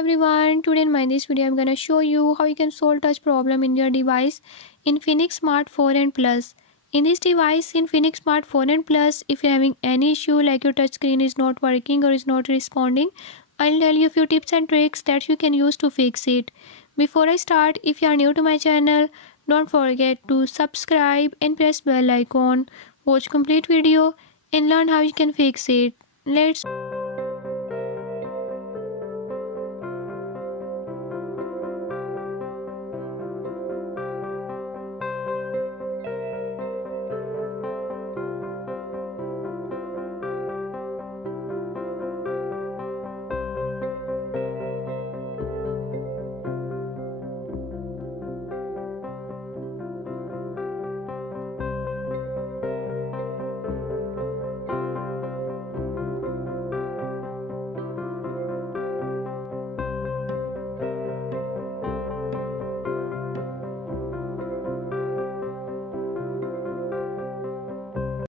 everyone, today in this video I'm gonna show you how you can solve touch problem in your device infinix Smart 4 and Plus. In this device infinix Smart 4 and Plus, if you're having any issue like your touch screen is not working or is not responding, I'll tell you a few tips and tricks that you can use to fix it. Before I start, if you are new to my channel, don't forget to subscribe and press bell icon, watch complete video and learn how you can fix it. Let's